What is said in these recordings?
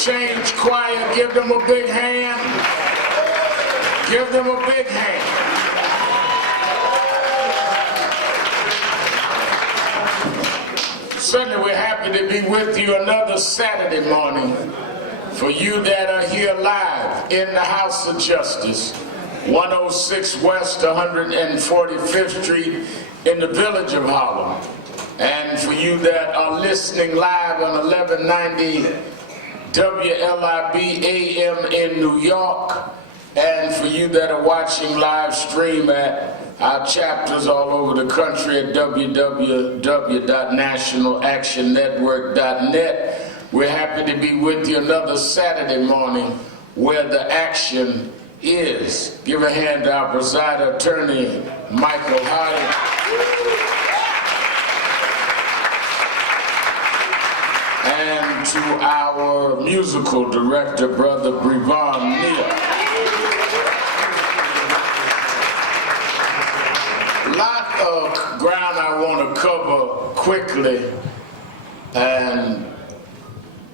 Change Choir, give them a big hand. Give them a big hand. Certainly we're happy to be with you another Saturday morning. For you that are here live in the House of Justice, 106 West 145th Street in the village of Harlem. And for you that are listening live on 1190 WLIB AM in New York, and for you that are watching live stream at our chapters all over the country at www.nationalactionnetwork.net, we're happy to be with you another Saturday morning where the action is. Give a hand to our presiding attorney, Michael Hyatt. And to our musical director, Brother Brevon Neal. A lot of ground I want to cover quickly, and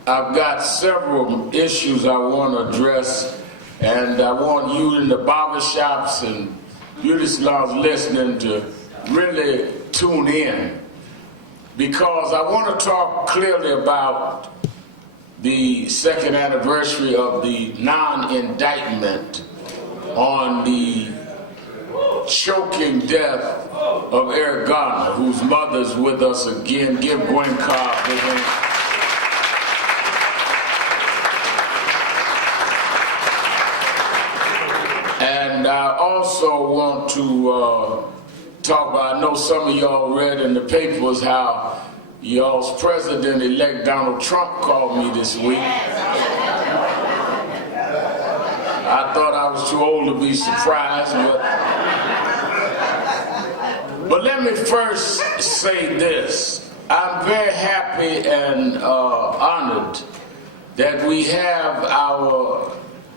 I've got several issues I want to address, and I want you in the barbershops and beauty salons listening to really tune in, because I want to talk clearly about the second anniversary of the non-indictment on the choking death of Eric Garner, whose mother's with us again. Give Gwen Cobb a hand. And I also want to talk about, I know some of y'all read in the papers how y'all's President-elect Donald Trump called me this week. I thought I was too old to be surprised, but let me first say this. I'm very happy and honored that we have our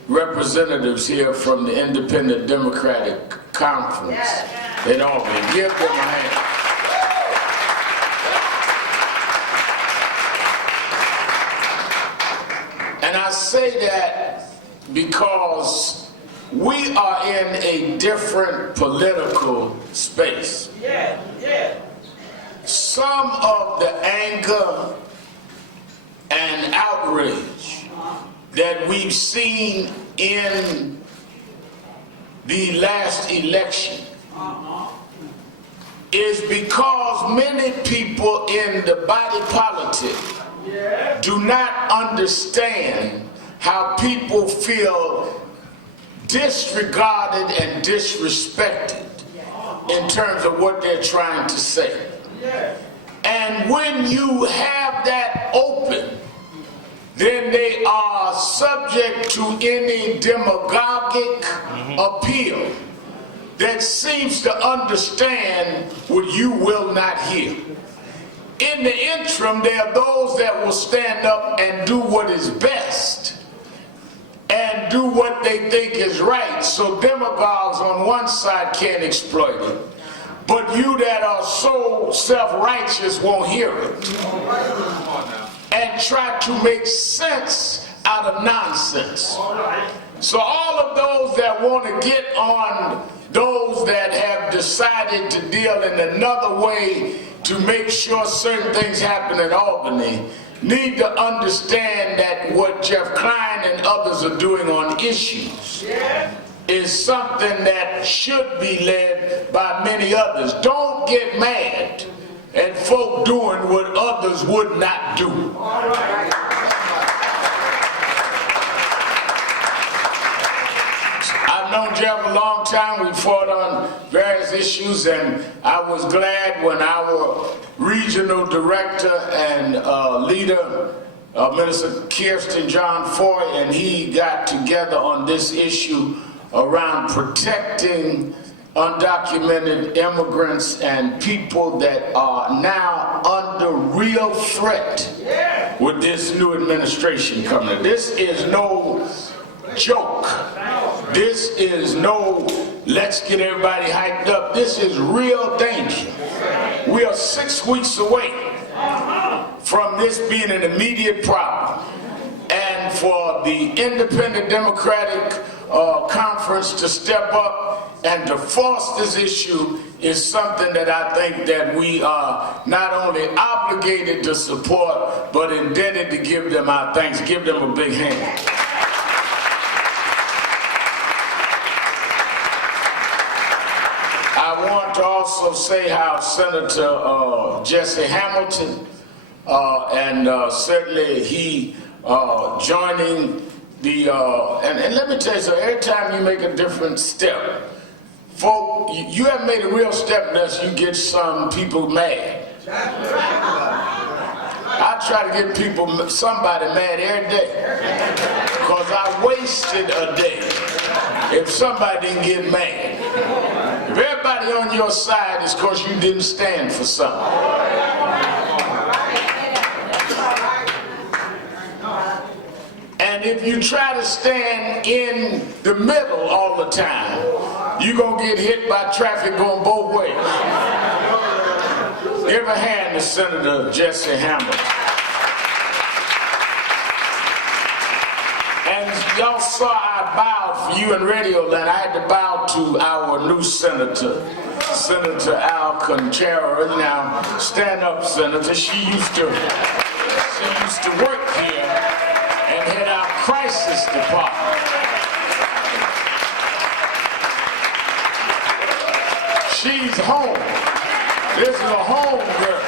representatives here from the Independent Democratic Conference in Albany. Give them a hand. And I say that because we are in a different political space. Some of the anger and outrage that we've seen in the last election is because many people in the body politic do not understand how people feel disregarded and disrespected in terms of what they're trying to say. And when you have that open, then they are subject to any demagogic appeal that seems to understand what you will not hear. In the interim, there are those that will stand up and do what is best and do what they think is right, so demagogues on one side can't exploit it, but you that are so self-righteous won't hear it and try to make sense out of nonsense. So all of those that want to get on those that have decided to deal in another way to make sure certain things happen in Albany need to understand that what Jeff Klein and others are doing on issues is something that should be led by many others. Don't get mad at folk doing what others would not do. I've known Jeff a long time. We fought on various issues, and I was glad when our regional director and leader, Minister Kirsten John Foy, and he got together on this issue around protecting undocumented immigrants and people that are now under real threat with this new administration coming. This is no joke. This is no let's get everybody hyped up. This is real danger. We are 6 weeks away from this being an immediate problem. And and for the Independent Democratic Conference to step up and to force this issue is something that I think that we are not only obligated to support, but indebted to give them our thanks. Give them a big hand. I want to also say how Senator Jesse Hamilton, and certainly he joining the, and let me tell you, so every time you make a different step, folk, you haven't made a real step unless you get some people mad. I try to get somebody mad every day, because I wasted a day if somebody didn't get mad. If everybody on your side, it's because you didn't stand for something. And if you try to stand in the middle all the time, you're going to get hit by traffic going both ways. Give a hand to Senator Jesse Hamilton. And y'all saw I bowed for you in Radio Land. I had to bow to our new senator, Senator Al Conchera. Now, stand up, Senator. She used to work here and head our crisis department. She's home. This is a home girl.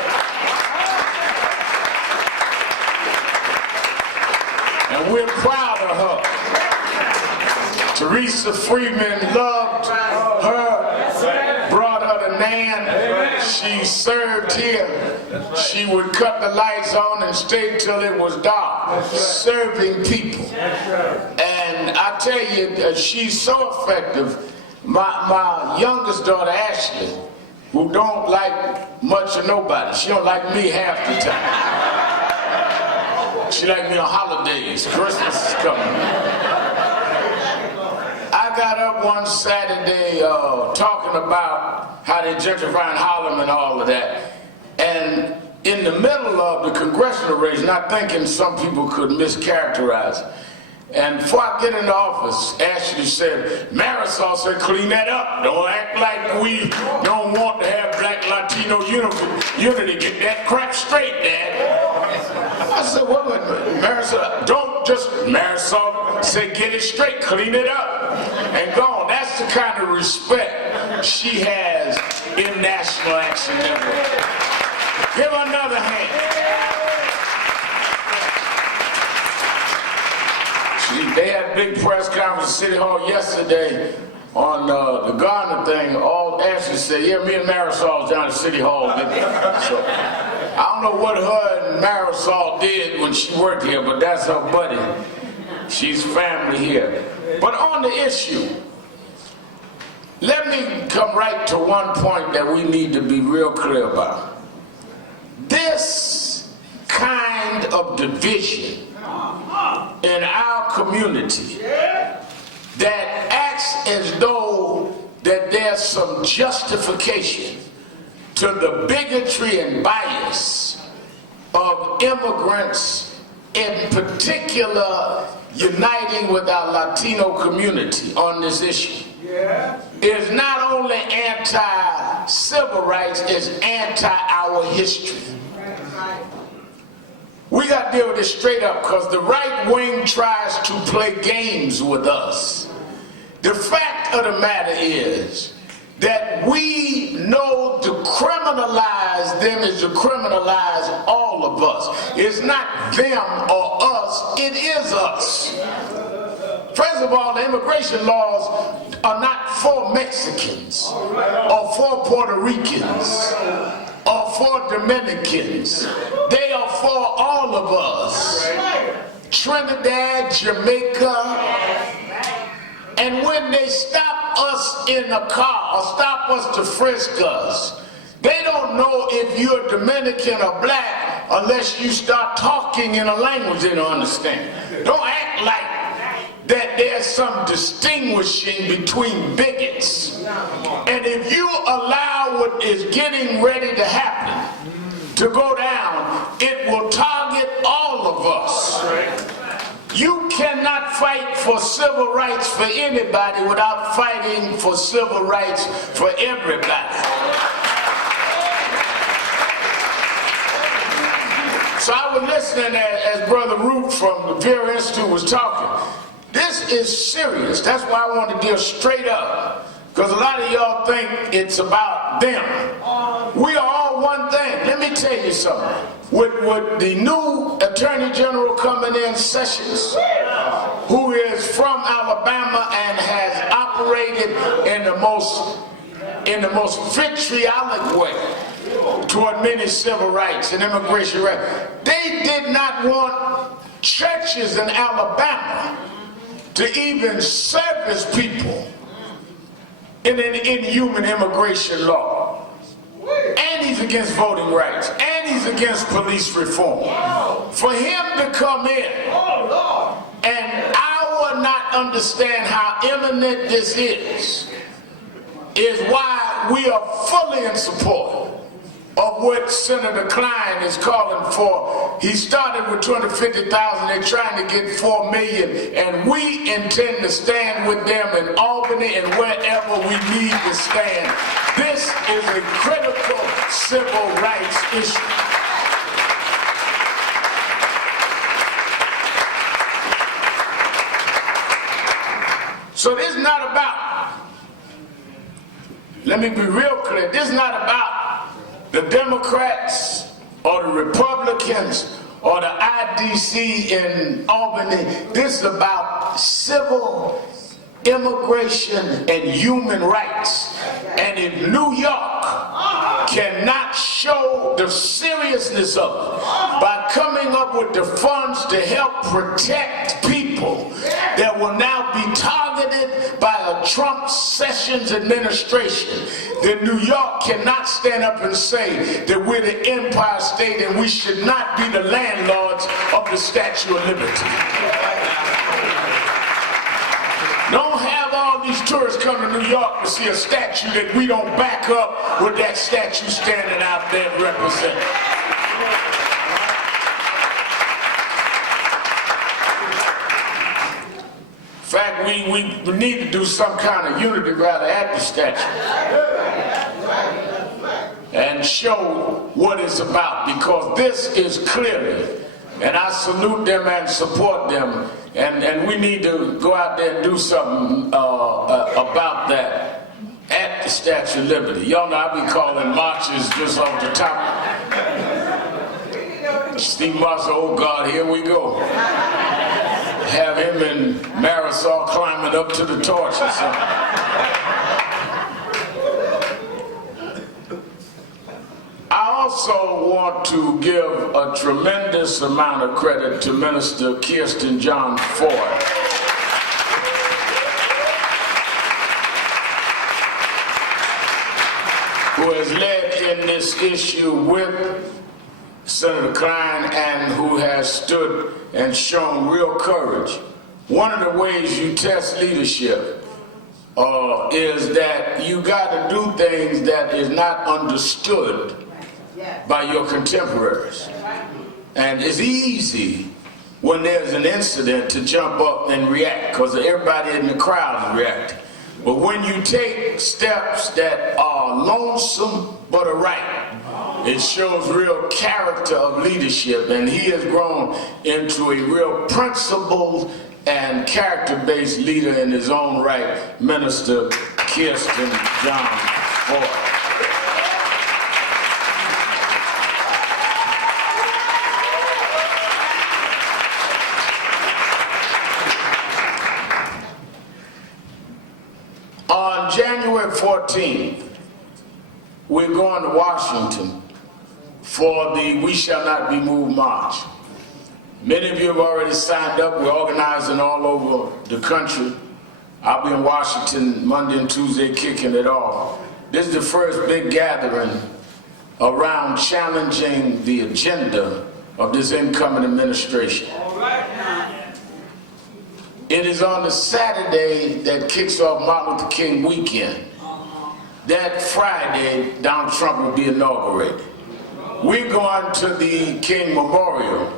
And we're proud of her. Teresa Freeman loved her, brought her to NAN. She served here. She would cut the lights on and stay till it was dark, serving people. And I tell you, she's so effective. My youngest daughter, Ashley, who don't like much of nobody, she don't like me half the time. She like me on holidays. Christmas is coming. I got up one Saturday talking about how they gentrifying Harlem and all of that. And in the middle of the congressional race, not thinking some people could mischaracterize it. And before I get into office, Ashley said, Marisol said, clean that up. Don't act like we don't want to have Black Latino unity. Get that crap straight, Dad. I said, what? Marisol, don't just, Marisol said, get it straight, clean it up, and go on. That's the kind of respect she has in National Action Network. Give her another hand. They had a big press conference at City Hall yesterday on the Garner thing. All Ashley said, yeah, me and Marisol down at City Hall. So I don't know what her and Marisol did when she worked here, but that's her buddy. She's family here. But on the issue, let me come right to one point that we need to be real clear about. This kind of division in our community that acts as though that there's some justification to the bigotry and bias of immigrants, in particular uniting with our Latino community on this issue, is not only anti-civil rights, it's anti our history. We got to deal with this straight up, because the right wing tries to play games with us. The fact of the matter is that we know to criminalize them is to criminalize all of us. It's not them or us, it is us. First of all, the immigration laws are not for Mexicans or for Puerto Ricans or for Dominicans. They are for all of us. Trinidad, Jamaica. And when they stop us in a car or stop us to frisk us, they don't know if you're Dominican or black unless you start talking in a language they don't understand. Don't act like that there's some distinguishing between bigots. And if you allow what is getting ready to happen to go down, it will target all of us. You cannot fight for civil rights for anybody without fighting for civil rights for everybody. So I was listening as Brother Root from the Vera Institute was talking. This is serious. That's why I want to deal straight up. Because a lot of y'all think it's about them. We are all one thing. Let me tell you something. With the new Attorney General coming in, Sessions, who is from Alabama and has operated in the most vitriolic way toward many civil rights and immigration rights. They did not want churches in Alabama to even service people in an inhuman immigration law. And he's against voting rights. And he's against police reform. For him to come in, and I will not understand how imminent this is why we are fully in support of what Senator Klein is calling for. He started with 250,000, they're trying to get 4 million, and we intend to stand with them in Albany and wherever we need to stand. This is a critical civil rights issue. So this is not about, let me be real clear, this is not about the Democrats or the Republicans or the IDC in Albany. This is about civil immigration and human rights. And if New York cannot show the seriousness of it by coming up with the funds to help protect people that will now be targeted by a Trump Sessions administration, then New York cannot stand up and say that we're the Empire State and we should not be the landlords of the Statue of Liberty. Don't have all these tourists come to New York to see a statue that we don't back up with that statue standing out there representing. In fact, we need to do some kind of unity rally at the statue and show what it's about, because this is clearly, and I salute them and support them, and we need to go out there and do something about that at the Statue of Liberty. Y'all know I be calling marches just off the top. Steve Marshall, oh God, here we go. Have him and Marisol climbing up to the torch or something. I also want to give a tremendous amount of credit to Minister Kirsten John Ford. Who has led in this issue with Senator Klein and who has stood and shown real courage. One of the ways you test leadership is that you got to do things that is not understood by your contemporaries. And it's easy when there's an incident to jump up and react because everybody in the crowd is reacting. But when you take steps that are lonesome but are right, it shows real character of leadership, and he has grown into a real principled and character-based leader in his own right, Minister Kirsten John Ford. On January 14th, we're going to Washington for the We Shall Not Be Moved March. Many of you have already signed up. We're organizing all over the country. I'll be in Washington Monday and Tuesday kicking it off. This is the first big gathering around challenging the agenda of this incoming administration. It is on the Saturday that kicks off Martin Luther King weekend. That Friday, Donald Trump will be inaugurated. We're going to the King Memorial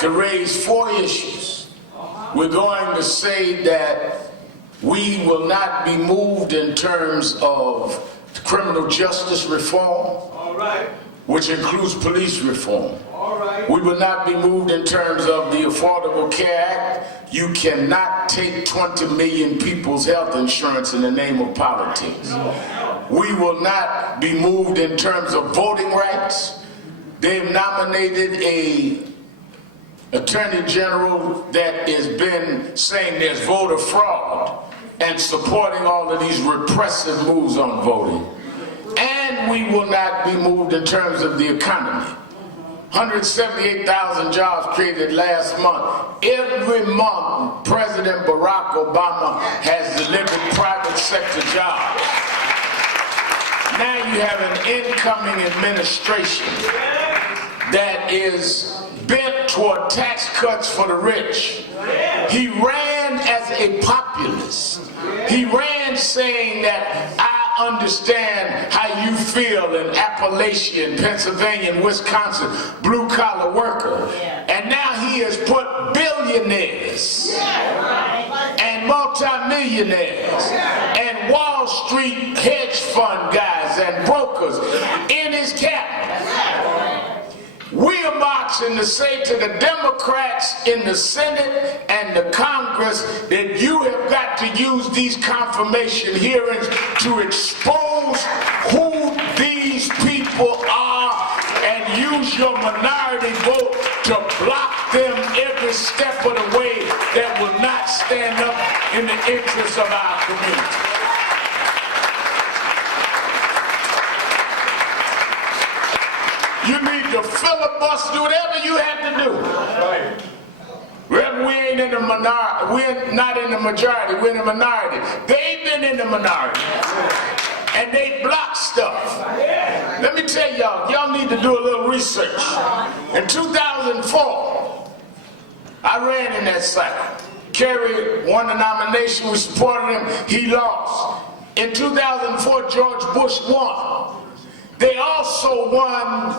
to raise 4 issues We're going to say that we will not be moved in terms of criminal justice reform, which includes police reform. We will not be moved in terms of the Affordable Care Act. You cannot take 20 million people's health insurance in the name of politics. We will not be moved in terms of voting rights. They've nominated a attorney general that has been saying there's voter fraud and supporting all of these repressive moves on voting. And we will not be moved in terms of the economy. 178,000 jobs created last month. Every month, President Barack Obama has delivered private sector jobs. Now you have an incoming administration that is bent toward tax cuts for the rich. He ran as a populist. He ran saying that I understand how you feel in Appalachia, in Pennsylvania, and Wisconsin, blue-collar worker. And now he has put billionaires and multimillionaires and Wall Street hedge fund guys and brokers in his cabinet. We are marching to say to the Democrats in the Senate and the Congress that you have got to use these confirmation hearings to expose who these people are and use your minority vote to block them every step of the way that will not stand up in the interests of our community. You need to filibuster, do whatever you have to do. Remember, we ain't in the minority. We're not in the majority. We're in the minority. They've been in the minority, and they block stuff. Let me tell y'all need to do a little research. In 2004, I ran in that cycle. Kerry won the nomination. We supported him. He lost. In 2004, George Bush won. They also won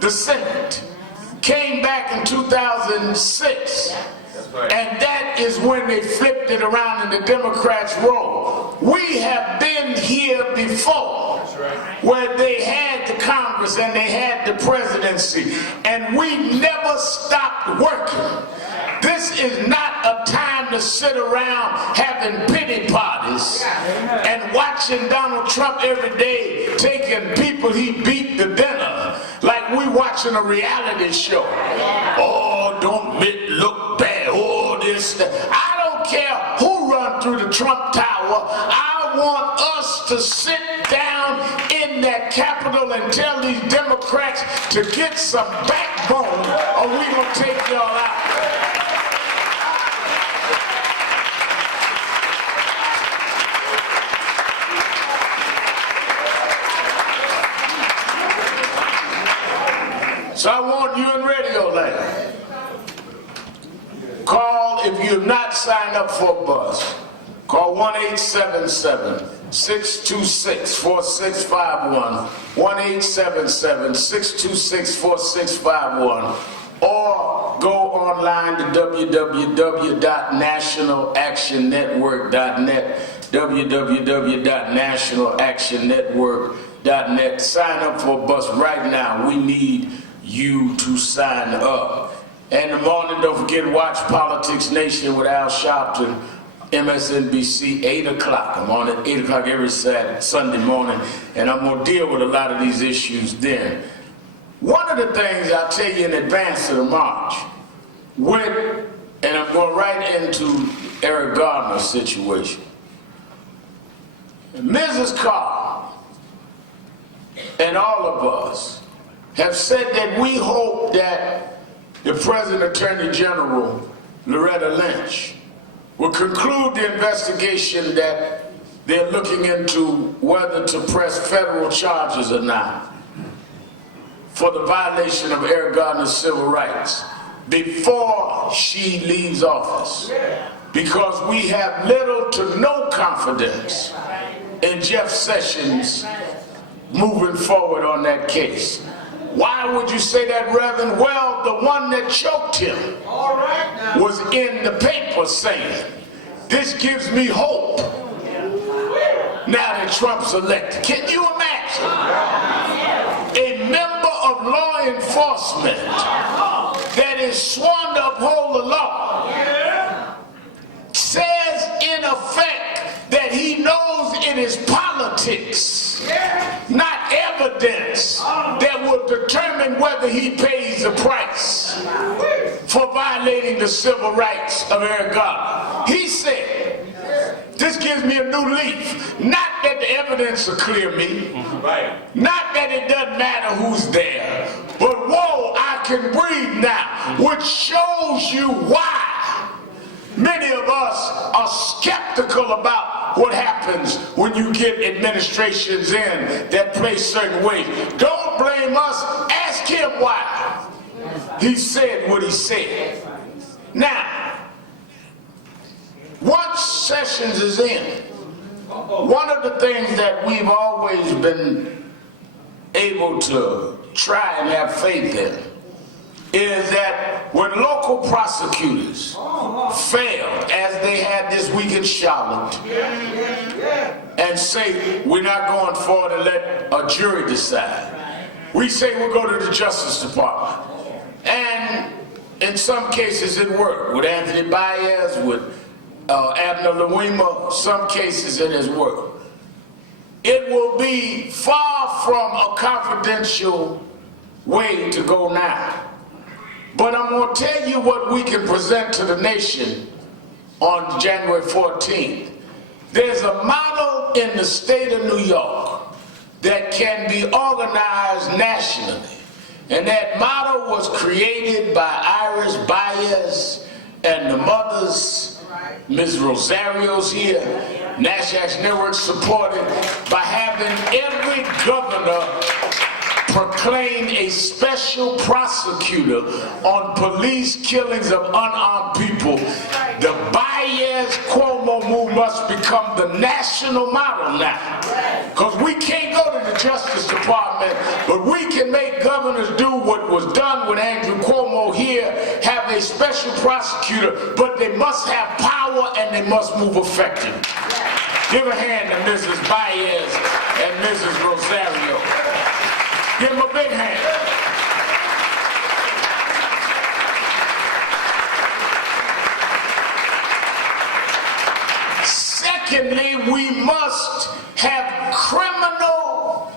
the Senate, came back in 2006, and that is when they flipped it around and the Democrats rolled. We have been here before, where they had the Congress and they had the presidency, and we never stopped working. This is not a time to sit around having pity parties and watching Donald Trump every day taking people he beat to dinner like we watching a reality show. Oh, don't look bad. Oh, this, that. I don't care who run through the Trump Tower. I want us to sit down in that Capitol and tell these Democrats to get some backbone or we're going to take y'all out. So I want you in Radio Land. Call, if you have not signed up for a bus, call 1-877-626-4651, 1-877-626-4651, or go online to www.nationalactionnetwork.net, www.nationalactionnetwork.net. Sign up for a bus right now. We need you to sign up. And in the morning, don't forget, watch Politics Nation with Al Sharpton, MSNBC, 8 o'clock. I'm on at 8 o'clock every Sunday morning, and I'm going to deal with a lot of these issues then. One of the things I'll tell you in advance of the march, and I'm going right into Eric Garner's situation. Mrs. Carr and all of us have said that we hope that the President Attorney General, Loretta Lynch, will conclude the investigation that they're looking into whether to press federal charges or not for the violation of Eric Garner's civil rights before she leaves office. Because we have little to no confidence in Jeff Sessions moving forward on that case. Why would you say that, Reverend? Well, the one that choked him was in the paper saying, this gives me hope now that Trump's elected. Can you imagine a member of law enforcement that is sworn to uphold the law says in effect that he knows it is politics, not evidence, that will determine whether he pays the price for violating the civil rights of Eric Garner. He said, this gives me a new leaf. Not that the evidence will clear me, not that it doesn't matter who's there, but whoa, I can breathe now, which shows you why many of us are skeptical about what happens when you get administrations in that play certain ways. Don't blame us, ask him why he said what he said. Now, once Sessions is in, one of the things that we've always been able to try and have faith in is that when local prosecutors fail, as they had this week in Charlotte, and say we're not going forward and let a jury decide, we say we'll go to the Justice Department. And in some cases it worked. With Anthony Baez, with Abner Louima, some cases it has worked. It will be far from a confidential way to go now. But I'm going to tell you what we can present to the nation on January 14th. There's a model in the state of New York that can be organized nationally. And that model was created by Iris Baez and the mothers, Ms. Rosario's here, National Action Network supported, by having every governor proclaim a special prosecutor on police killings of unarmed people. The Baez-Cuomo move must become the national model now. Because we can't go to the Justice Department, but we can make governors do what was done with Andrew Cuomo here, have a special prosecutor, but they must have power and they must move effectively. Give a hand to Mrs. Baez and Mrs. Rosario. Give them a big hand. Secondly, we must have criminal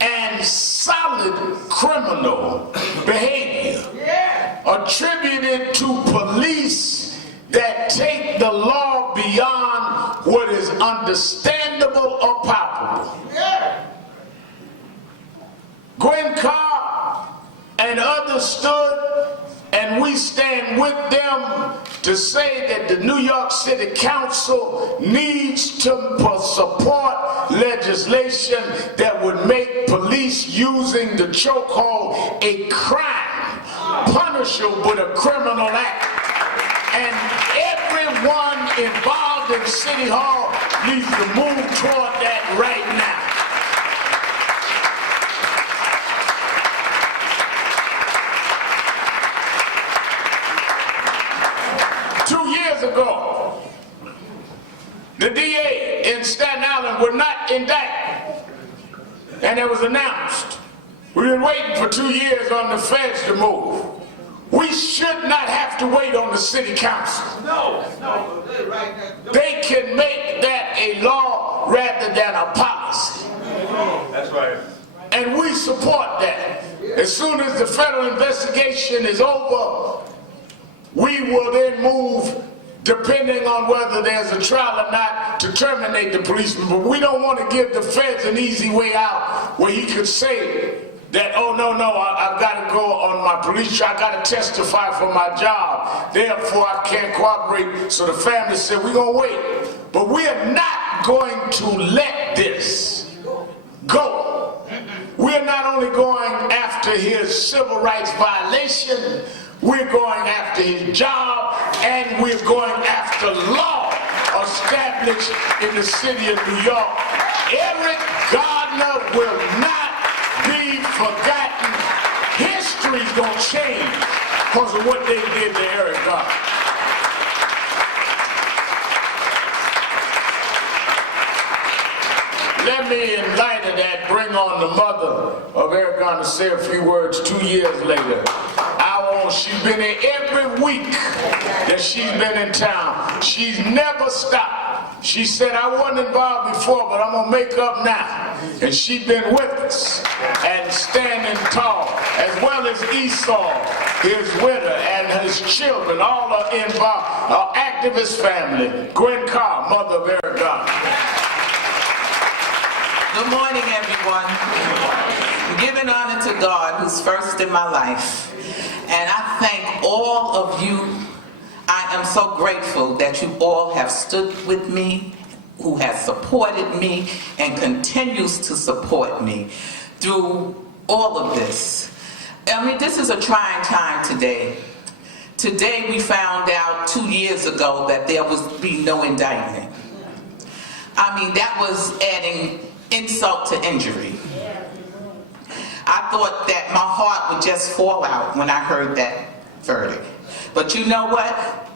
and solid criminal behavior attributed to police that take the law beyond what is understandable or palpable. Gwen Carr and others stood, and we stand with them to say that the New York City Council needs to support legislation that would make police using the chokehold a crime, punishable with a criminal act. And everyone involved in City Hall needs to move toward that right now. 2 years ago, the DA in Staten Island would not indict, and it was announced. We've been waiting for 2 years on the feds to move. We should not have to wait on the city council. No. They can make that a law rather than a policy. That's right. And we support that. As soon as the federal investigation is over, we will then move, depending on whether there's a trial or not, to terminate the policeman. But we don't want to give the feds an easy way out where he could say that, oh, no, I've got to go on my police trial, I've got to testify for my job, therefore I can't cooperate. So the family said, we're going to wait. But we are not going to let this go. We're not only going after his civil rights violation, we're going after his job, and we're going after law established in the city of New York. Eric Garner will not be forgotten. change because of what they did to Eric Garner. Let me, in light of that, bring on the mother of Eric Garner to say a few words 2 years later. She's been here every week that she's been in town. She's never stopped. She said, I wasn't involved before, but I'm going to make up now. And she's been with us and standing tall, as well as Esau, his widow, and his children, all are involved. Our activist family, Gwen Carr, mother of Eric Garner. Good morning, everyone. I'm giving honor to God, who's first in my life. And I thank all of you. I am so grateful that you all have stood with me, who has supported me, and continues to support me through all of this. I mean, this is a trying time today. Today we found out 2 years ago that there would be no indictment. I mean, that was adding insult to injury. I thought that my heart would just fall out when I heard that verdict. But you know what?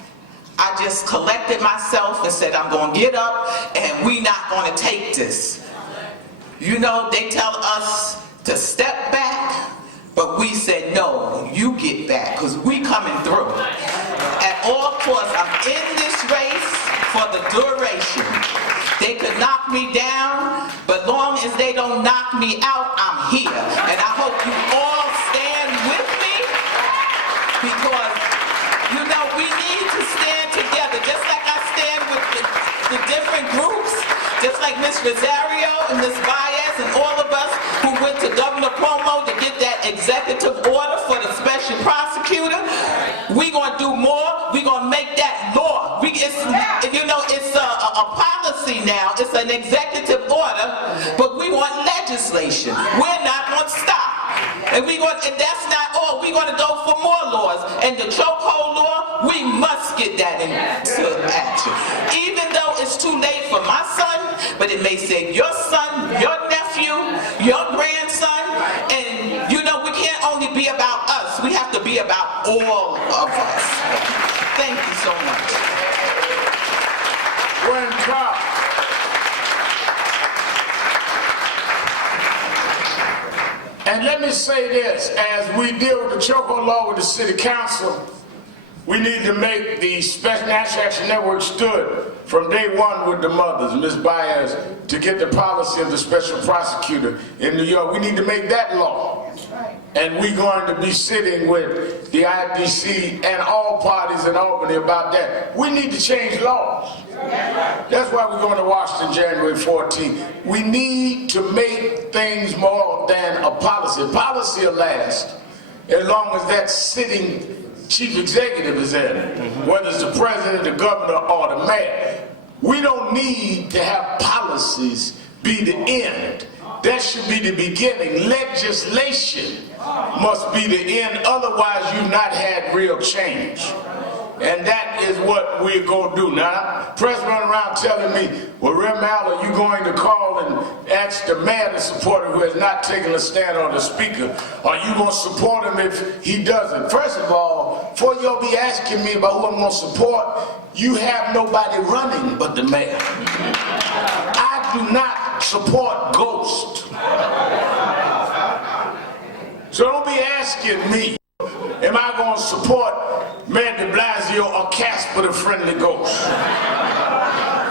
I just collected myself and said, I'm going to get up and we're not going to take this. You know, they tell us to step back, but we said, no, you get back, because we coming through. At all costs, I'm in this race for the duration. They could knock me down, but long as they don't knock me out, I'm here. And I hope you all stand with me, because, you know, we need to stand together, just like I stand with the different groups, just like Ms. Rosario and Ms. Baez and all of us who went to Governor Cuomo to get that executive order for the special prosecutor. We're going to do more. We're going to make that law. You know, it's a policy now. It's an executive order, but we want legislation. We're not going to stop. And that's not all. We're going to go for more laws. And the chokehold law, we must get that into action. Even though it's too late for my son, but it may say your son, your nephew, your grandson. And, you know, we can't only be about us. We have to be about all of us. Thank you so much. Gwen Carr. And let me say this, as we deal with the chokehold law with the city council, we need to make the National Action Network stood from day one with the mothers, Ms. Baez, to get the policy of the special prosecutor in New York. We need to make that law. And we're going to be sitting with the IDC and all parties in Albany about that. We need to change laws. That's why we're going to Washington January 14th. We need to make things more than a policy. Policy will last as long as that sitting chief executive is in it, whether it's the president, the governor, or the mayor. We don't need to have policies be the end. That should be the beginning. Legislation must be the end, otherwise you've not had real change. And that is what we're going to do. Now, press run around telling me, well, Rem Al, are you going to call and ask the mayor to support him who has not taken a stand on the speaker? Are you going to support him if he doesn't? First of all, before you'll be asking me about who I'm going to support, you have nobody running but the mayor. I do not support ghosts. So don't be asking me, am I going to support Mayor de Blasio or Casper the Friendly Ghost?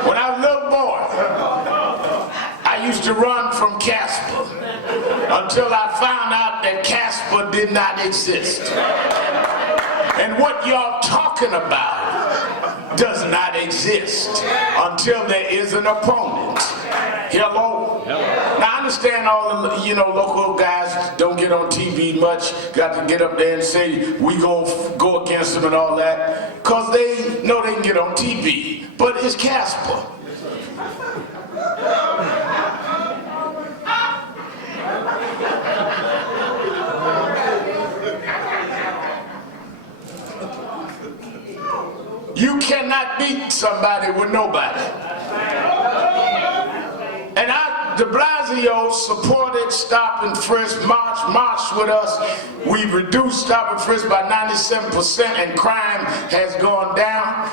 When I was a little boy, I used to run from Casper until I found out that Casper did not exist. And what y'all talking about does not exist until there is an opponent. Hello? Now I understand all the local guys don't get on TV much, got to get up there and say we gonna go against them and all that, because they know they can get on TV. But it's Casper. You cannot beat somebody with nobody. And de Blasio Blasio supported Stop and Frisk, marched with us. We've reduced Stop and Frisk by 97% and crime has gone down.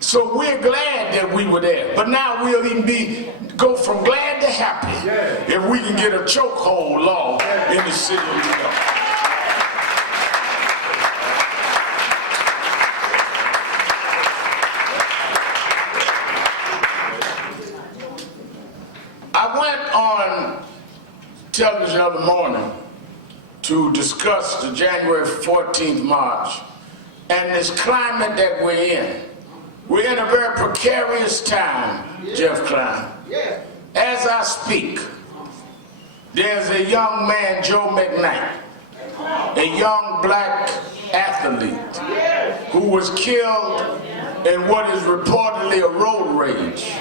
So we're glad that we were there. But now we'll even go from glad to happy if we can get a chokehold law in the city of New York. I went on television the other morning to discuss the January 14th march and this climate that we're in. We're in a very precarious time, Jeff Klein. As I speak, there's a young man, Joe McKnight, a young black athlete who was killed in what is reportedly a road rage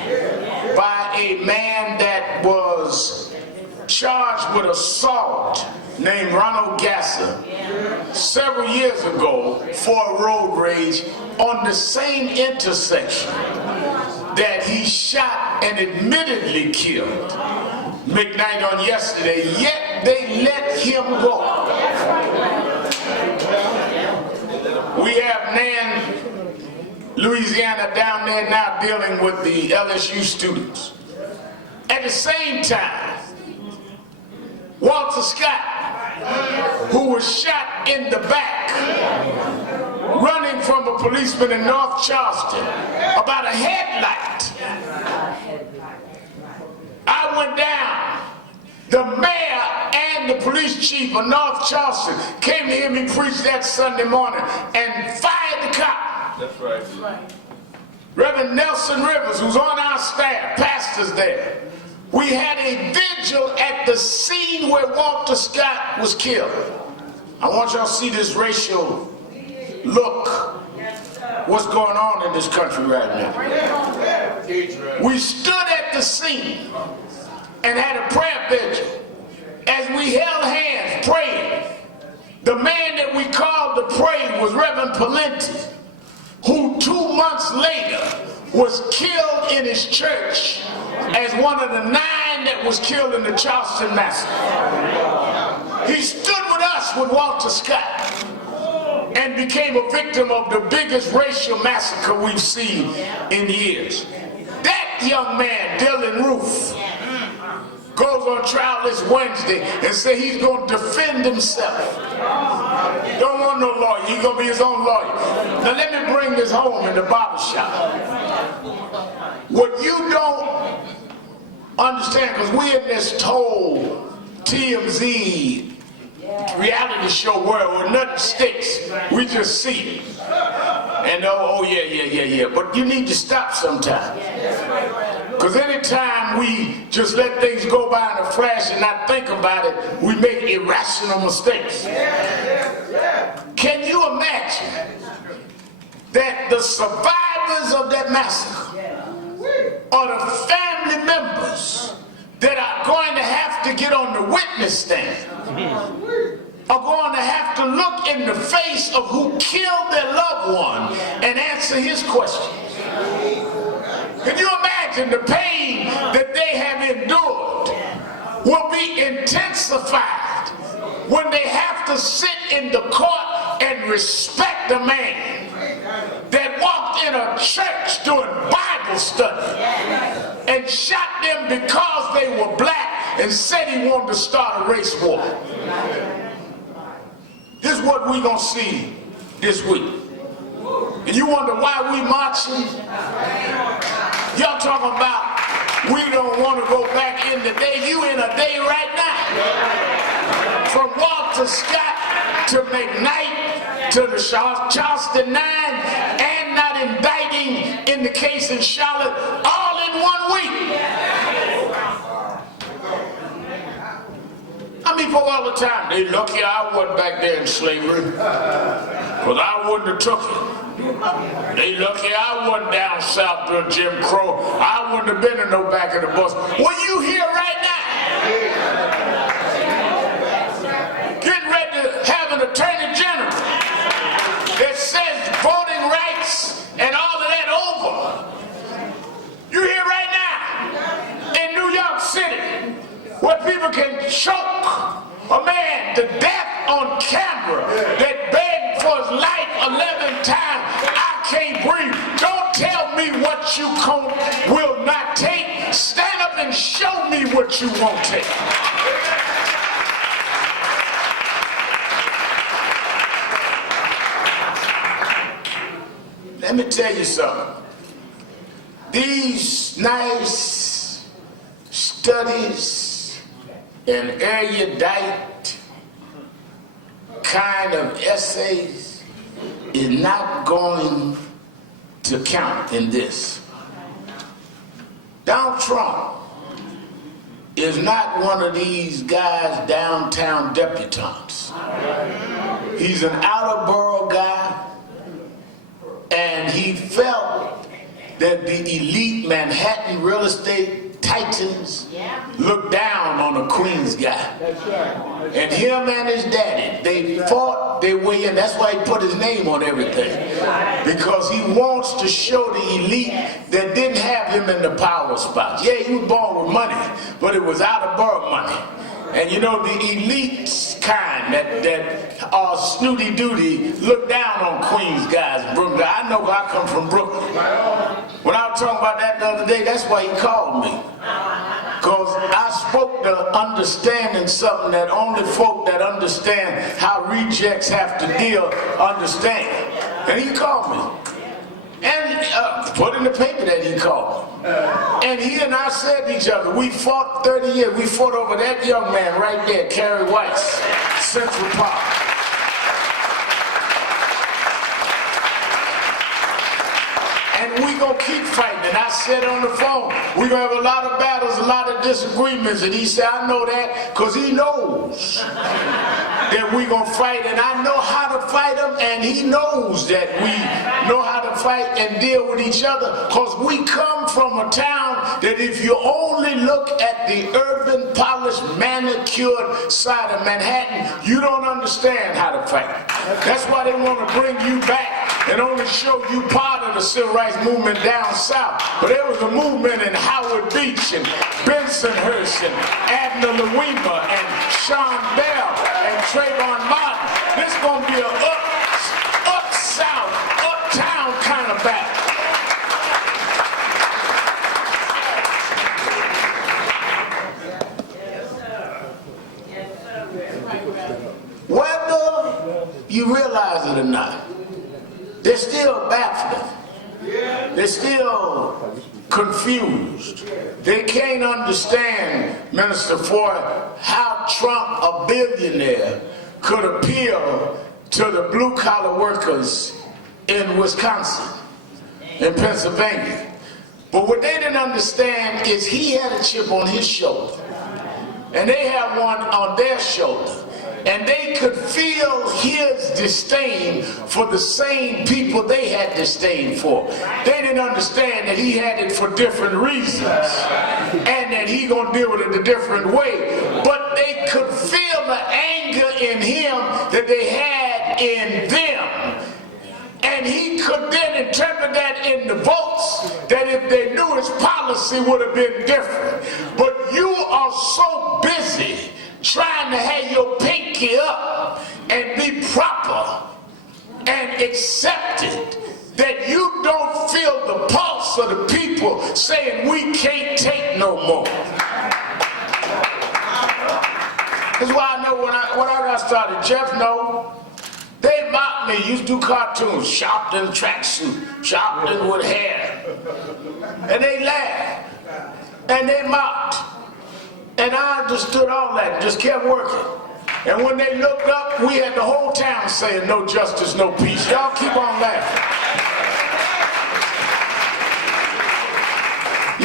by a man that was charged with assault named Ronald Gasser several years ago for a road rage on the same intersection that he shot and admittedly killed McKnight on yesterday, yet they let him go. We have Nan, Louisiana down there now dealing with the LSU students. At the same time, Walter Scott, who was shot in the back, running from a policeman in North Charleston about a headlight. I went down. The mayor and the police chief of North Charleston came to hear me preach that Sunday morning and fired the cop. That's right. Reverend Nelson Rivers, who's on our staff, pastors there. We had a vigil at the scene where Walter Scott was killed. I want y'all to see this racial look, what's going on in this country right now. We stood at the scene and had a prayer vigil. As we held hands, praying, the man that we called to pray was Reverend Palenti, who 2 months later was killed in his church as one of the 9 that was killed in the Charleston massacre. He stood with us with Walter Scott and became a victim of the biggest racial massacre we've seen in years. That young man, Dylan Roof, goes on trial this Wednesday and say he's going to defend himself. Don't want no lawyer, he's going to be his own lawyer. Now let me bring this home in the barbershop. What you don't understand, because we're in this whole TMZ reality show world where nothing sticks, we just see it. And oh yeah. But you need to stop sometime. Because anytime we just let things go by in a flash and not think about it, we make irrational mistakes. Can you imagine that the survivors of that massacre are the family members that are going to have to get on the witness stand, are going to have to look in the face of who killed their loved one and answer his questions? Can you imagine the pain that they have endured will be intensified when they have to sit in the court and respect the man that walked in a church doing Bible study and shot them because they were black and said he wanted to start a race war? This is what we're going to see this week. And you wonder why we marching? Y'all talking about we don't want to go back in the day. You in a day right now. From Walter Scott to McKnight to the Charleston 9 and not indicting in the case in Charlotte, all in 1 week. I mean, for all the time, they lucky I wasn't back there in slavery, because I wouldn't have took it. They lucky I wasn't down south during Jim Crow. I wouldn't have been in no back of the bus. Well, you here right now, getting ready to have an attorney general that says voting rights and all of that over. You here right now in New York City, where a man to death on camera that begged for his life 11 times. I can't breathe. Don't tell me what you will not take. Stand up and show me what you won't take. Let me tell you something. These nice studies and erudite kind of essays is not going to count in this. Donald Trump is not one of these guys downtown debutantes. He's an outer borough guy, and he felt that the elite Manhattan real estate titans looked down on a Queens guy. And him and his daddy, they fought their way in. That's why he put his name on everything. Because he wants to show the elite that didn't have him in the power spots. Yeah, he was born with money, but it was out of borough money. And you know, the elite kind that are snooty duty look down on Queens guys, Brooklyn. I know I come from Brooklyn. When I was talking about that the other day, that's why he called me. Because I spoke to understanding something that only folk that understand how rejects have to deal understand. And he called me. And put in the paper that he called. And he and I said to each other, we fought 30 years. We fought over that young man right there, Kerry Weiss, Central Park. And we gonna keep fighting. And I said on the phone, we're gonna have a lot of battles, a lot of disagreements. And he said, I know that, because he knows that we're gonna fight, and I know how to fight him, and he knows that we know how to fight and deal with each other, because we come from a town that if you only look at the urban, polished, manicured side of Manhattan, you don't understand how to fight. That's why they want to bring you back and only show you part of the civil rights movement down south. But there was a movement in Howard Beach and Bensonhurst and Abner Louima and Sean Bell and Trayvon Martin. This is going to be an up south, uptown kind of battle. Whether you realize it or not, they're still baffled. They're still confused. They can't understand, Minister Ford, how Trump, a billionaire, could appeal to the blue-collar workers in Wisconsin, in Pennsylvania. But what they didn't understand is he had a chip on his shoulder, and they had one on their shoulder. And they could feel his disdain for the same people they had disdain for. They didn't understand that he had it for different reasons and that he gonna deal with it a different way. But they could feel the anger in him that they had in them. And he could then interpret that in the votes, that if they knew his policy would have been different. But you are so busy trying to have your pinky up and be proper and accepted that you don't feel the pulse of the people saying we can't take no more. That's why I know when I got started, Jeff know, they mocked me, used to do cartoons, Sharpton tracksuit, Sharpton with hair. And they laughed and they mocked. And I understood all that and just kept working. And when they looked up, we had the whole town saying, no justice, no peace. Y'all keep on laughing.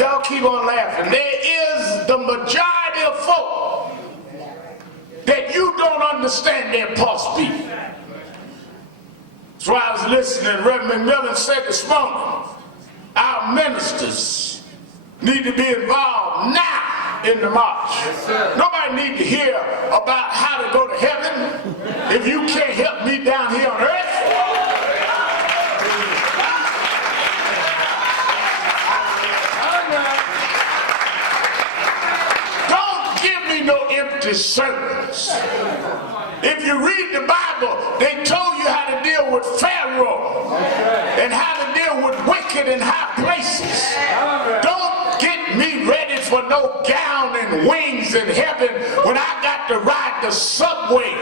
Y'all keep on laughing. There is the majority of folk that you don't understand their pulse beat. That's why I was listening. Reverend McMillan said this morning, our ministers need to be involved now in the march. Yes, nobody need to hear about how to go to heaven if you can't help me down here on earth. Don't give me no empty sermon. servants. If you read the Bible, they told you how to deal with Pharaoh and how to deal with wicked in high places. Don't get me ready for no gown and wings in heaven when I got to ride the subway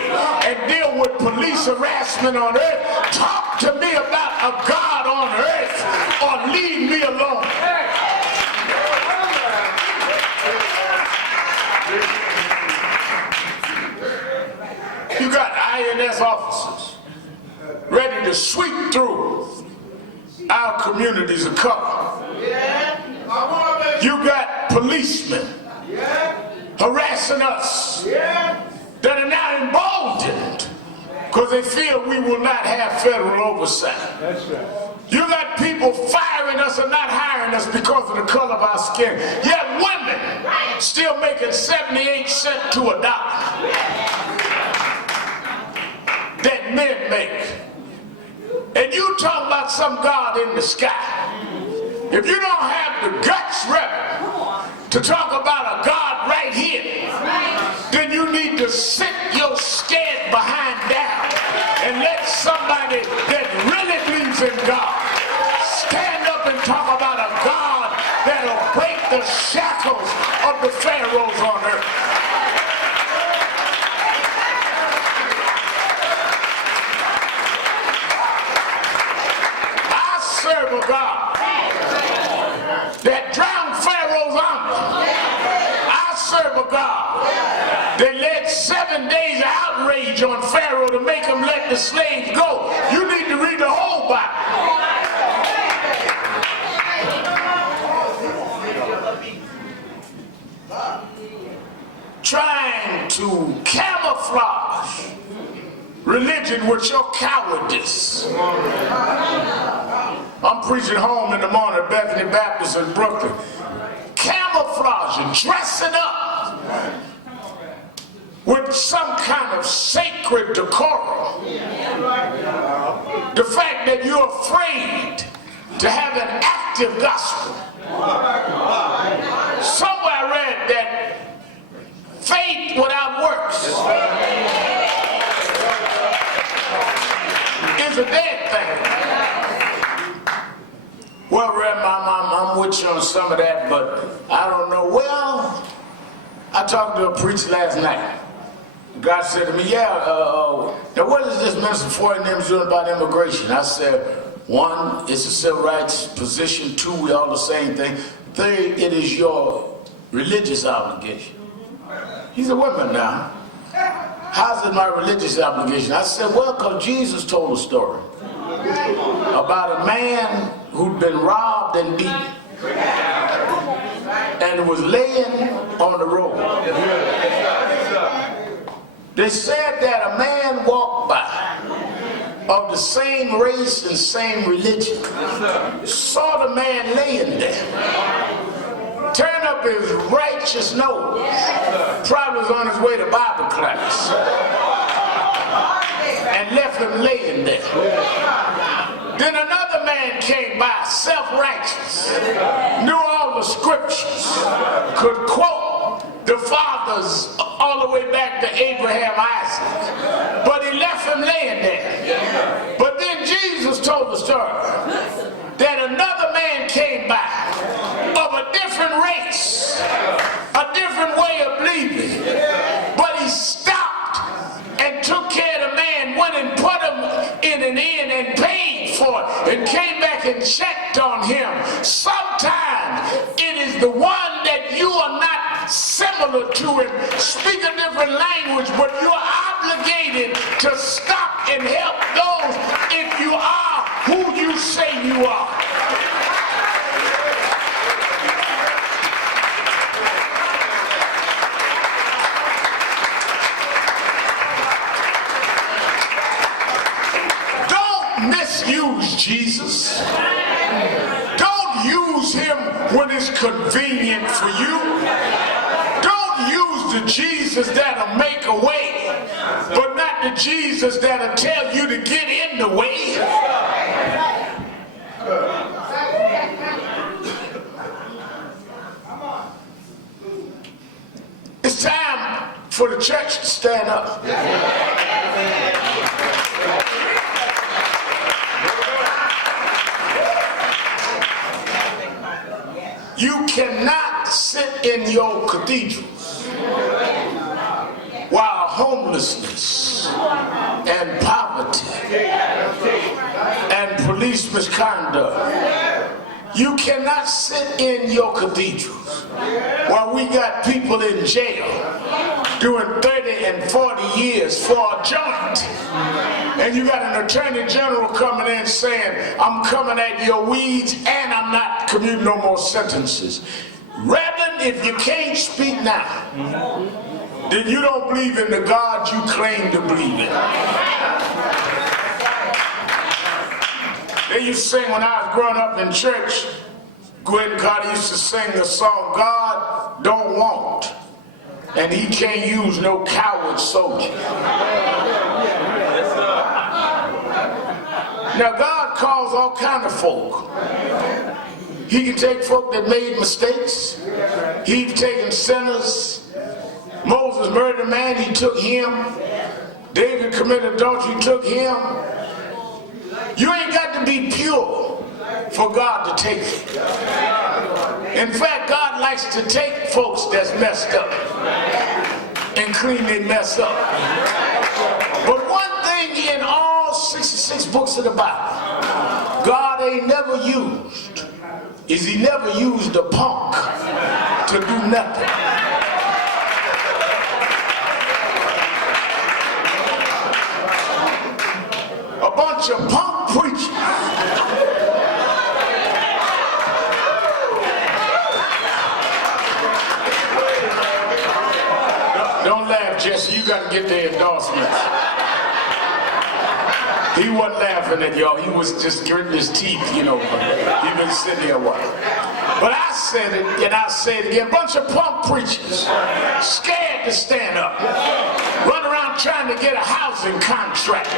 and deal with police harassment on earth. Talk to me about a God on earth or leave me alone. You got INS officers ready to sweep through our communities of color. You got policemen harassing us that are now emboldened because they feel we will not have federal oversight. You got people firing us and not hiring us because of the color of our skin. Yet women still making 78 cents to $1 that men make. And you talk about some God in the sky. If you don't have the guts, Reverend, to talk about a God right here, then you need to sit your scared behind down and let somebody that really believes in God stand up and talk about a God that'll break the shackles of the pharaohs on earth. Serve a God that drowned Pharaoh's army. I serve a God that led 7 days of outrage on Pharaoh to make him let the slaves go. You need to read the whole Bible. Trying to camouflage religion with your cowardice. I'm preaching home in the morning at Bethany Baptist in Brooklyn. Camouflaging, dressing up with some kind of sacred decorum. The fact that you're afraid to have an active gospel. Somewhere I read that faith without works is a dead thing. Well, Reverend, I'm with you on some of that, but I don't know. Well, I talked to a preacher last night. God said to me, now what is this Minister Foy and them doing about immigration? I said, one, it's a civil rights position. Two, we all the same thing. Third, it is your religious obligation. He said, wait a minute now. How's it my religious obligation? I said, well, because Jesus told a story about a man who'd been robbed and beaten and was laying on the road. They said that a man walked by of the same race and same religion, saw the man laying there, turned up his righteous nose, probably was on his way to Bible class, and left him laying there. Then another man came by, self-righteous, knew all the scriptures, could quote the fathers all the way back to Abraham, Isaac, but he left him laying there. But then Jesus told the story that another man came by of a different race, a different way of believing, but he stopped and took care of the man, went and put him in an inn and paid for it, and came back and checked on him. Sometimes it is the one that you are not similar to and speak a different language, but you're obligated to stop and help those if you are who you say you are. Don't misuse Jesus. Don't use him when it's convenient for you. Don't use the Jesus that'll make a way, but not the Jesus that'll tell you to get in the way. It's time for the church to stand up. You cannot sit in your cathedrals while homelessness and poverty and police misconduct. You cannot sit in your cathedrals while we got people in jail doing 30 and 40 years for a joint. And you got an attorney general coming in saying, I'm coming at your weeds and I'm not commuting no more sentences. Reverend, if you can't speak now, then you don't believe in the God you claim to believe in. They used to sing when I was growing up in church, Gwen Carter used to sing the song, God don't want, and he can't use no coward soldier. Now God calls all kind of folk. He can take folk that made mistakes. He's taken sinners. Moses murdered a man, he took him. David committed adultery, he took him. You ain't got to be pure for God to take you. In fact, God likes to take folks that's messed up and clean their mess up. But one thing in all 66 books of the Bible, God ain't never used, is he never used a punk to do nothing. A bunch of punk preachers. Don't laugh, Jesse. You got to get the endorsements. He wasn't laughing at y'all. He was just gritting his teeth, you know. He been sitting there a while. But I said it, and I'll say it again. A bunch of punk preachers, scared to stand up. Run around trying to get a housing contract.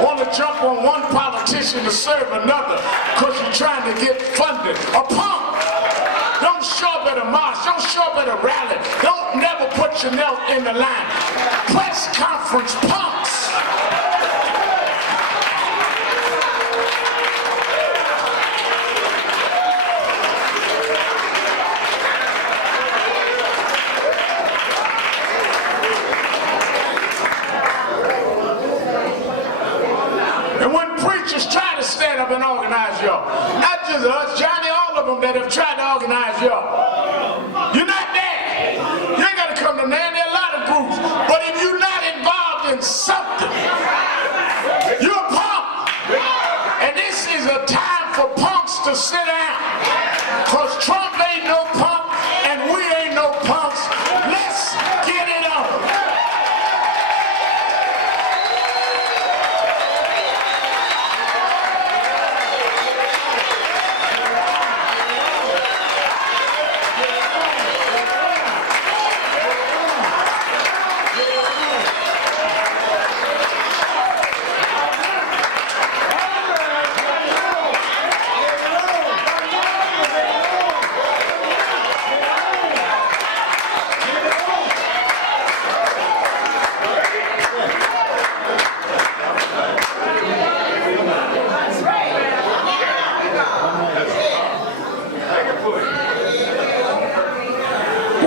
Want to jump on one politician to serve another because you're trying to get funded. A punk. Don't show up at a march. Don't show up at a rally. Don't never put your nail in the line. Press conference punks. And when preachers try to stand up and organize y'all, not just us, Johnny, all of them that have tried to organize y'all, you're not there. You ain't got to come to man. There are a lot of groups. But if you're not involved in something, you're a punk. And this is a time for punks to sit down. Because Trump ain't no punk and we ain't no punks. Let's get it on.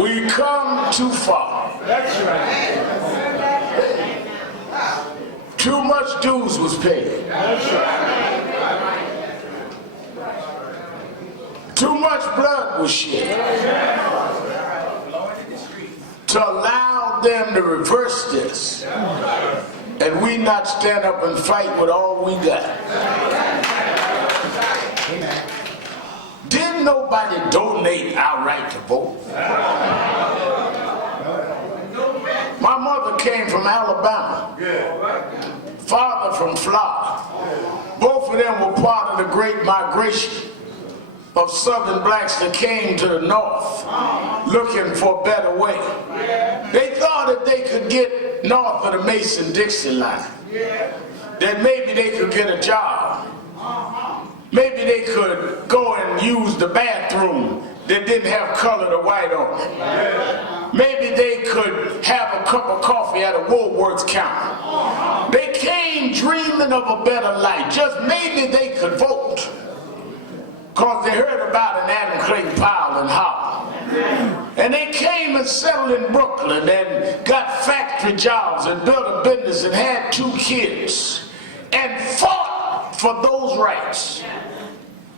We come too far. That's right. Too much dues was paid. That's right. Too much blood was shed to allow them to reverse this, and we not stand up and fight with all we got. Didn't nobody donate our right to vote? My mother came from Alabama, father from Florida. Both of them were part of the great migration of southern blacks that came to the north looking for a better way. They thought if they could get north of the Mason-Dixon line, that maybe they could get a job. Maybe they could go and use the bathroom that didn't have colored or white on it. maybe they could have a cup of coffee at a Woolworths counter. They came dreaming of a better life. Just maybe they could vote. Because they heard about an Adam Clayton Powell in Harlem. And they came and settled in Brooklyn and got factory jobs and built a business and had 2 kids and fought for those rights.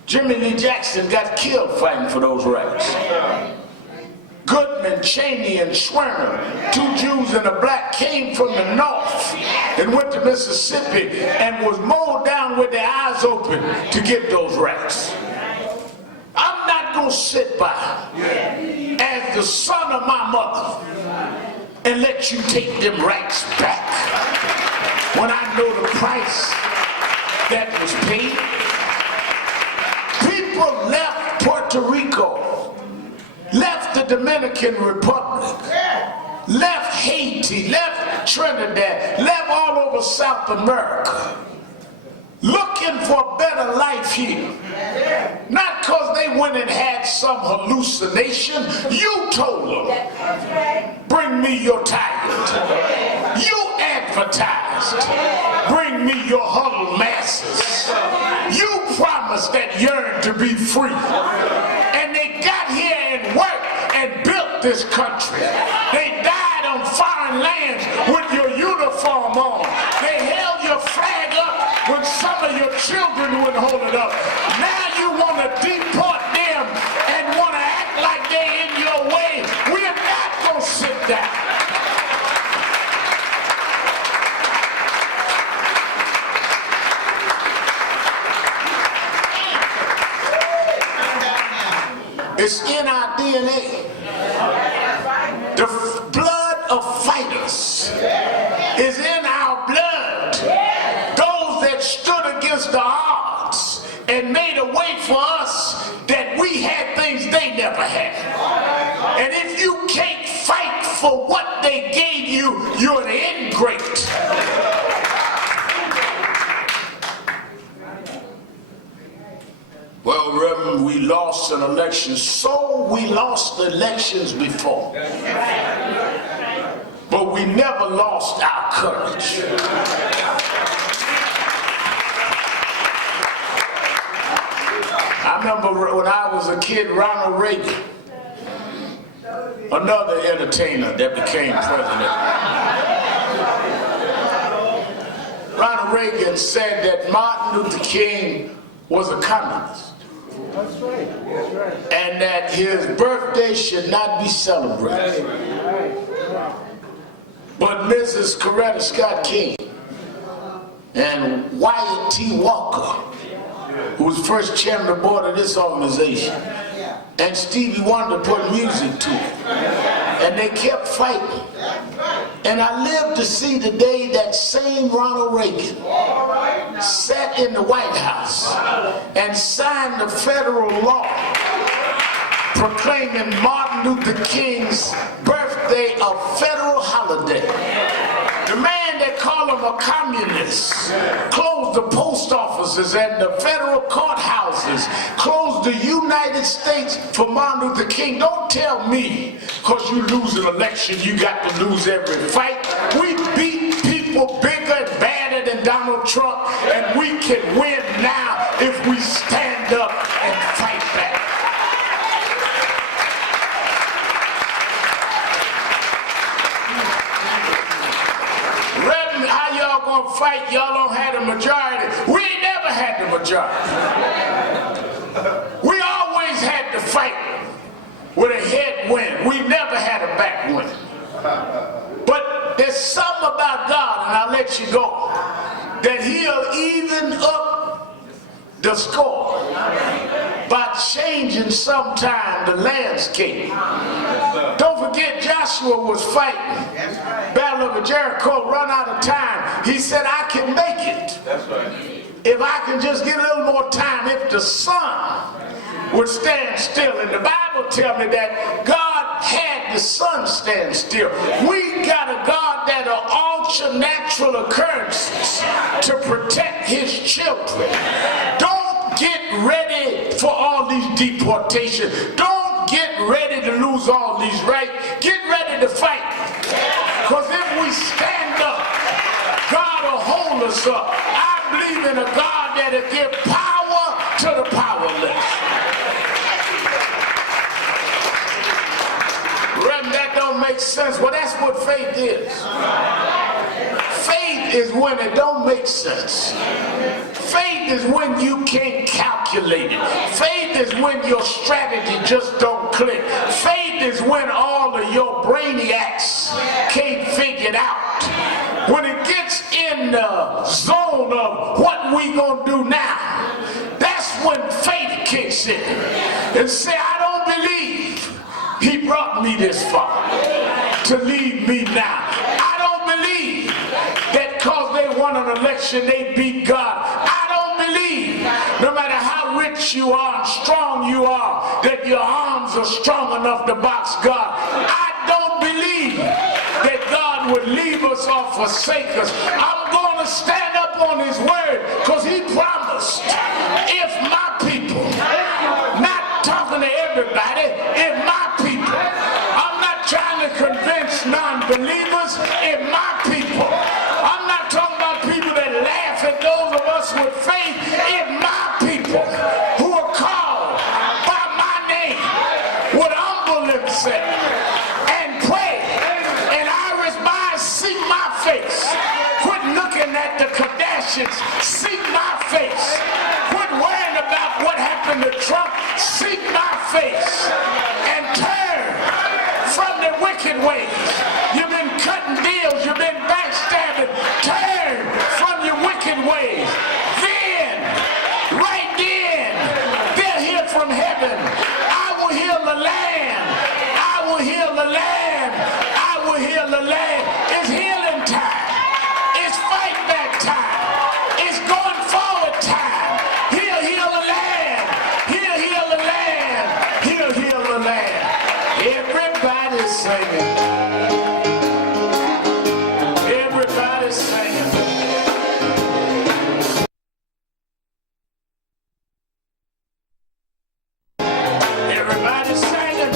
Jimmy Lee Jackson got killed fighting for those rights. Goodman, Cheney, and Schwerner, 2 Jews and a black, came from the north and went to Mississippi and was mowed down with their eyes open to get those rights. I'm not going to sit by as the son of my mother and let you take them rights back when I know the price that was paid. People left Puerto Rico, left the Dominican Republic, left Haiti, left Trinidad, left all over South America, looking for a better life here. Not because they went and had some hallucination. You told them, bring me your tithe. You advertised, bring me your huddled masses. You promised that yearn to be free. And they got here and worked and built this country. They died on foreign lands with your uniform on. They held your flag up when some of your children wouldn't hold it up. Now you want to deport them and want to act like they're in your way. We're not going to sit down. It's in our DNA. The blood of fighters is in our blood. Those that stood against the odds and made a way for us that we had things they never had. And if you can't fight for what they gave you, you're an ingrate. Well, Reverend, we lost an election. So we lost elections before. But we never lost our courage. I remember when I was a kid, Ronald Reagan, another entertainer that became president. Ronald Reagan said that Martin Luther King was a communist. That's right. That's right. And that his birthday should not be celebrated. But Mrs. Coretta Scott King and Wyatt T. Walker, who was first chairman of the board of this organization, and Stevie Wonder put music to it. And they kept fighting. And I lived to see the day that same Ronald Reagan sat in the White House and signed the federal law proclaiming Martin Luther King's birthday a federal holiday. The man that called him a communist closed the post offices and the federal courthouses, closed the United States for Martin Luther King. Don't tell me because you lose an election you got to lose every fight. We beat people bigger and badder than Donald Trump, and we can win now if we stand up and fight back. How y'all gonna fight? Y'all don't have the majority. We ain't never had the majority. We always had to fight with a headwind. We never had a backwind. But there's something about God, and I'll let you go, that he'll even up the score by changing sometime the landscape. Don't forget Joshua was fighting. Battle of Jericho, run out of time. He said, I can make it. That's right. If I can just get a little more time, if the sun would stand still. And the Bible tells me that God had the sun stand still. We got a God that are ultra-natural occurrences to protect his children. Don't get ready for all these deportations. Don't get ready to lose all these rights. Get ready us up. I believe in a God that'll give power to the powerless. Reverend, that don't make sense. Well, that's what faith is. Faith is when it don't make sense. Faith is when you can't calculate it. Faith is when your strategy just don't click. Faith is when all of your brainiacs can't figure it out. When it gets in the zone of what we gonna do now, that's when faith kicks in and say, I don't believe he brought me this far to leave me now. I don't believe that because they won an election they beat God. I don't believe, no matter how rich you are and strong you are, that your arms are strong enough to box God. I don't believe that God would leave us or forsake us. I'm going to stand up on his word because he promised, if my people, not talking to everybody, if my people, I'm not trying to convince non-believers, if my people, I'm not talking about people that laugh at those of us with faith, if my people who are called by my name would humble themselves and pray and Irish by seek my face, quit looking at the Kardashians, seek my face, quit worrying about what happened to Trump, seek my face and turn from the wicked ways. You've been cutting deals, you've been backstabbing, turn from your wicked ways. Then, right then, they'll hear from heaven, I will heal the land, I will heal the land, I will heal the land. It's healing time, it's fight back time, it's going forward time. He'll heal the land, he'll heal the land, he'll heal the land. Everybody's singing. Everybody's singing. Everybody's singing.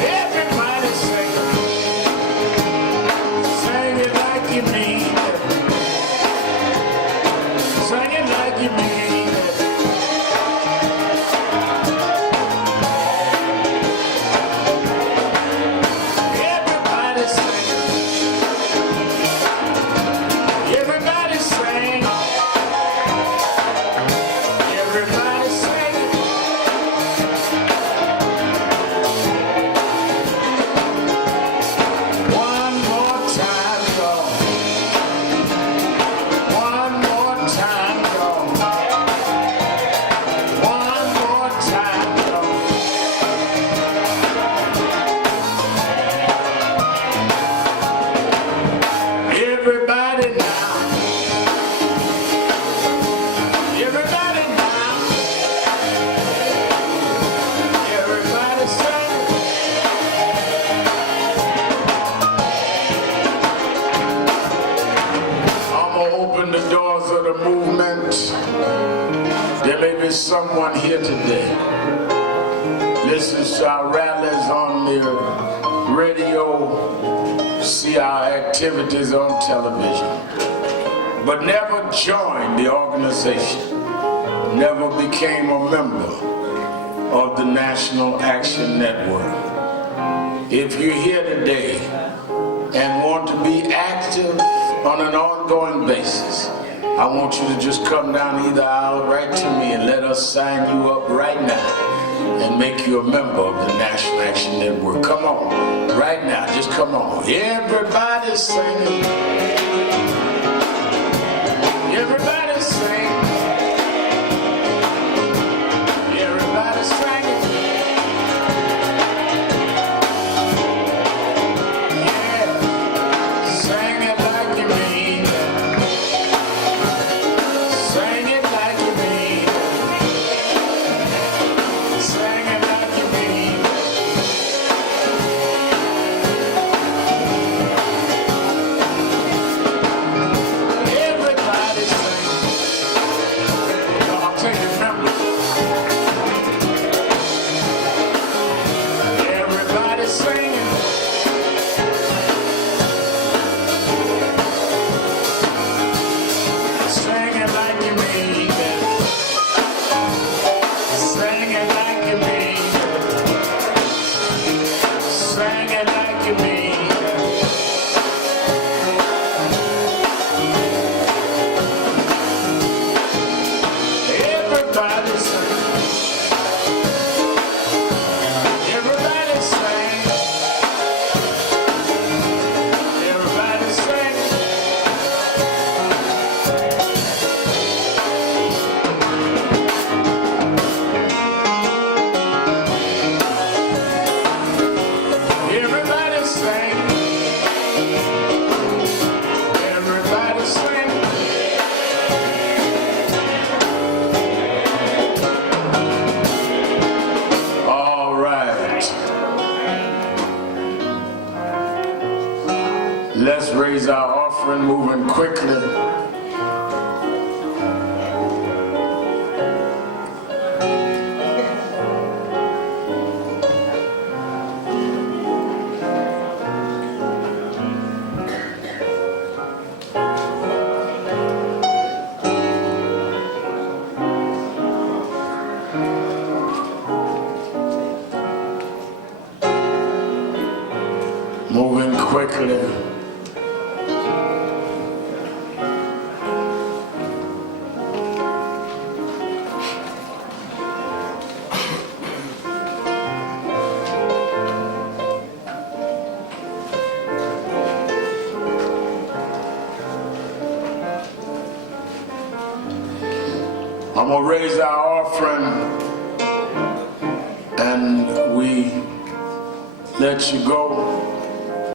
Everybody's singing. Sing it like you mean it. Sing it like you mean it. Everybody's singing. Everybody's singing. Everybody's singing. One more time, y'all. One more time, y'all. One more time, y'all. Everybody now. Everybody now. Everybody sing. I'm gonna open the doors of the movement. There may be someone here today listens to our rallies on the radio, see our activities on television, but never joined the organization, never became a member of the National Action Network. If you're here today and want to be active on an ongoing basis, I want you to just come down either aisle right to me and let us sign you up right now and make you a member of the National Action Network. Come on, right now, just come on. Everybody's singing. Everybody's singing. Everybody's singing. Yeah, sing it like you mean it. Sing it like you mean it. Sing it like you mean it. Everybody's singing. Let's raise our offering, moving quickly. Moving quickly. I'm going to raise our offering and we let you go.